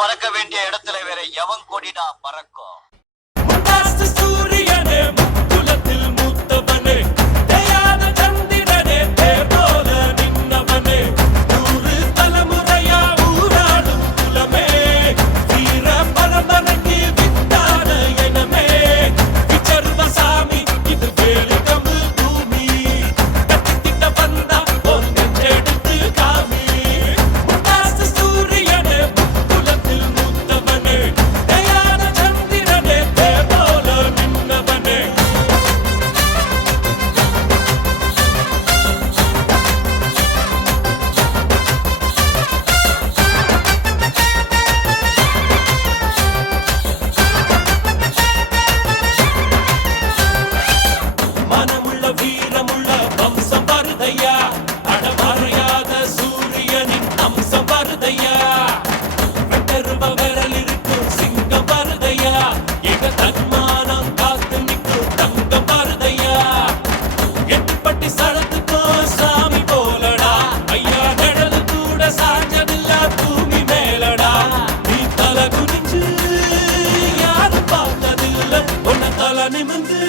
பறக்க வேண்டிய இடத்துல வேற எவன் கொடிடா பறக்கும்? சூரியனே முக்குலத்தில் மூத்தவனே, தேயாத சந்திரனே, தேர்போல நின்னவனே, 100 தலைமுறையா ஊராடும் குலமே, வீர பரம்பரைக்கு வித்தான இனமே, விச்சர்வசாமி இது வேலுகம்பு பூமி, கத்தித்திட்ட வந்தா ஒரு நெஞ்செடுத்து காமி. முண்டாசு சூரியனே முக்குலத்தில் மூத்தவனே, தேயாத சந்திரனே, தேர்போல நின்னவனே. மனமுள்ள வீரமுள்ள வம்சம் வருதையா, அடமறையாத சூரியனின் அம்சம் வருதையா, வெட்டருவ விரல் இருக்கும் சிங்கம் வருதையா, எங்க தன்மானம் காத்து நிற்கும் தங்கம் வருதையா, எட்டுப்பட்டி சடத்துக்கும் சாமி போலடா, ஐயா நிழலு கூட சாஞ்சதில்ல பூமி மேலடா, நீ தலை குனிஞ்சு யாரும் பார்த்ததில்ல, உன்னை தலை நிமிந்து